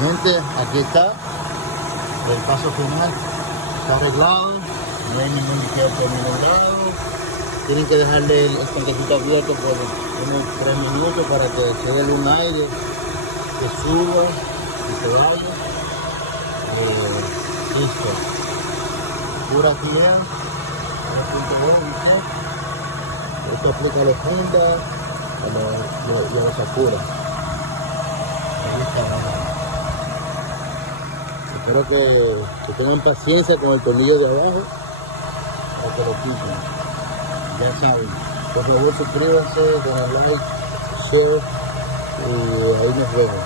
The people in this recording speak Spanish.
Gente, aquí está el paso final, está arreglado, no hay ningún líquido terminado. Tienen que dejarle el tanquecito abierto por unos 3 minutos para que se dé un aire, que suba y se vaya. Listo, pura clear, 3.2, ¿viste? Esto aplica los fundas y a los Sakura. Ahí está. Espero que tengan paciencia con el tornillo de abajo para que lo quiten. Ya saben, por favor suscríbanse, denle like, share y ahí nos vemos.